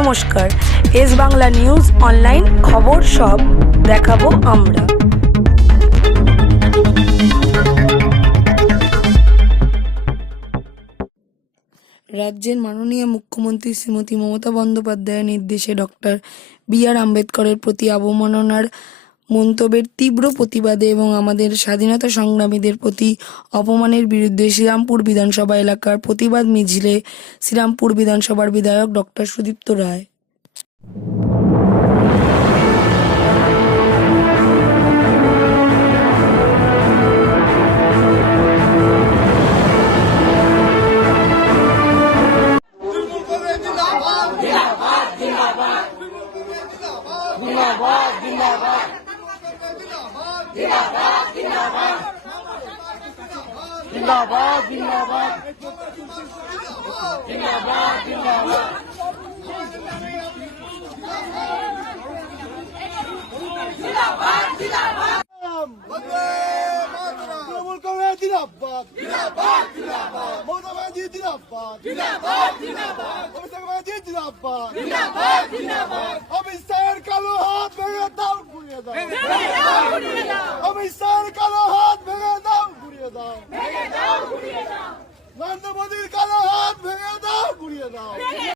নমস্কার। S Bangla news online খবর সব দেখাবো আমরা। রাজ্যের মাননীয় মুখ্যমন্ত্রী শ্রীমতী মমতা বন্দ্যোপাধ্যায়ের নির্দেশে ডক্টর বি আর আম্বেদকরের প্রতি অবমাননার মন্তব্যের তীব্র প্রতিবাদে এবং আমাদের স্বাধীনতা সংগ্রামীদের প্রতি অপমানের বিরুদ্ধে শ্রীরামপুর বিধানসভা এলাকার প্রতিবাদ মিছিলে শ্রীরামপুর বিধানসভার বিধায়ক ডক্টর সুদীপ্ত রায়। জিন্দাবাদ জিন্দাবাদ। জিন্দাবাদ জিন্দাবাদ। জিন্দাবাদ জিন্দাবাদ। জিন্দাবাদ জিন্দাবাদ জিন্দাবাদ জিন্দাবাদ জিন্দাবাদ বন্দে মাতরম তৃণমূল কংগ্রেস জিন্দাবাদ জিন্দাবাদ জিন্দাবাদ মমতা ব্যানার্জি জিন্দাবাদ জিন্দাবাদ জিন্দাবাদ অভিষেক ব্যানার্জি জিন্দাবাদ জিন্দাবাদ জিন্দাবাদ অমিত কালো হাত নরেন্দ্র মোদীর কালো হাত ভেঙে দাও ঘুরিয়ে দাও।